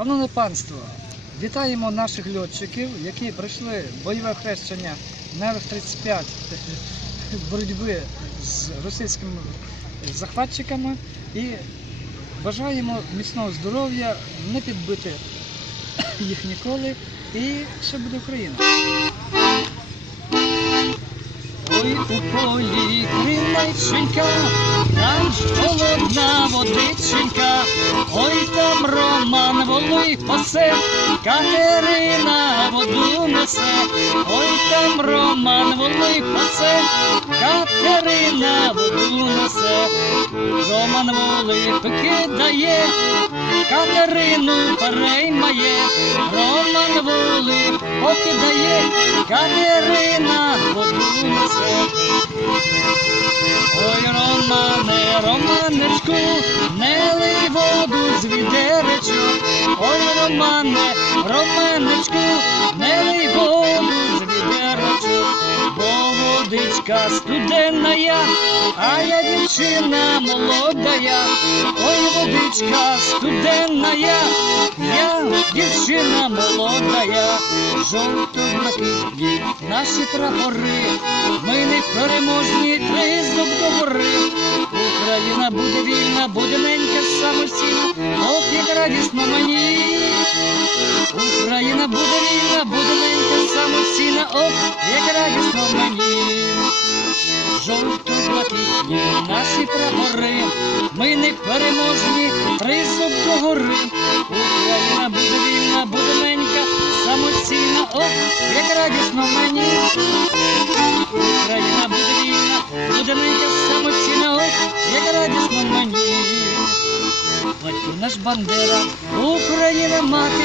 Шановне панство, вітаємо наших льотчиків, які пройшли бойове хрещення Невих 35 боротьби з російськими захватчиками і бажаємо міцного здоров'я, не підбити їх ніколи. І все буде Україна. Ой, у полі криниченька, там холодна водиченька, ой там Волий пасе, Катерина воду ой там Роман волий пасе, Катерина воду несе, Роман волий кидає, Катерину переймає, Роман волий покидає, Катерина воду. Ой, Романе, Романечку, не лий воду з відеречок. Ой, Романе, Романечку, не лий воду з відеречок. Бо водичка студенна я, а я дівчина молодая. Ой, водичка студенна я, дівчина молодая. Жовто-блакитні наші прапори, ми не переможні, тризуб до. Україна буде вільна, буде ненька самостійна, ох, як радісно мені. Україна буде вільна, буде ненька самостійна, ох, як радісно мені. Жовто-блакитні наші прапори, ми не переможні, тризуб до гори. Україна буде вільна, буде ненька, самостійна, ох, як радісно мені. Україна буде вільна, буде ненька, самостійна, ох, як радісно мені. Батько наш Бандера, Україна мати,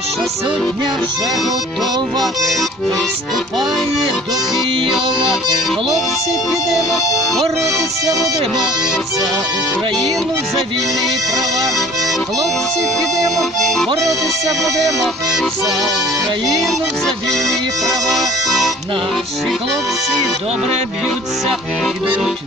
Наша сотня вже готова, приступає до Києва. Хлопці підемо, боротися будемо за Україну, за вільні права. Хлопці підемо, боротися будемо за Україну, за вільні права. Наші хлопці добре б'ються, йдуть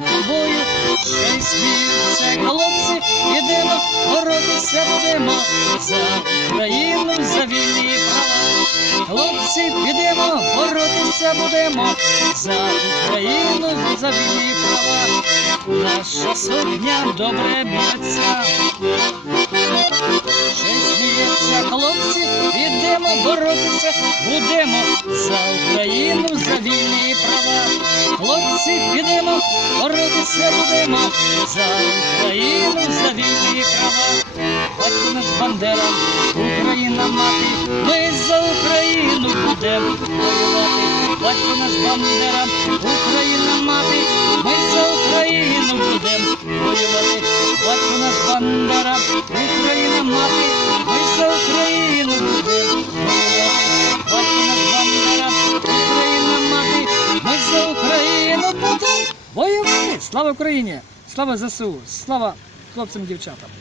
боротися будемо за Україну, за вільні права. Наша сотня добре б'ється. Ще сміється, хлопці, підемо боротися, будемо за Україну, за вільні права. Хлопці, підемо, боротися будемо за Україну, за вільні права. Батько наш Бандера, Україна мати, ми за Україну будемо воювати. Батько наш Бандера, Україна мати, ми за Україну будемо воювати. Батько наш Бандера, Україна мати, ми за Україну будемо воювати. Батько наш Бандера, Україна мати, ми за Україну будемо воювати. Слава Україні! Слава ЗСУ! Слава хлопцям і дівчатам!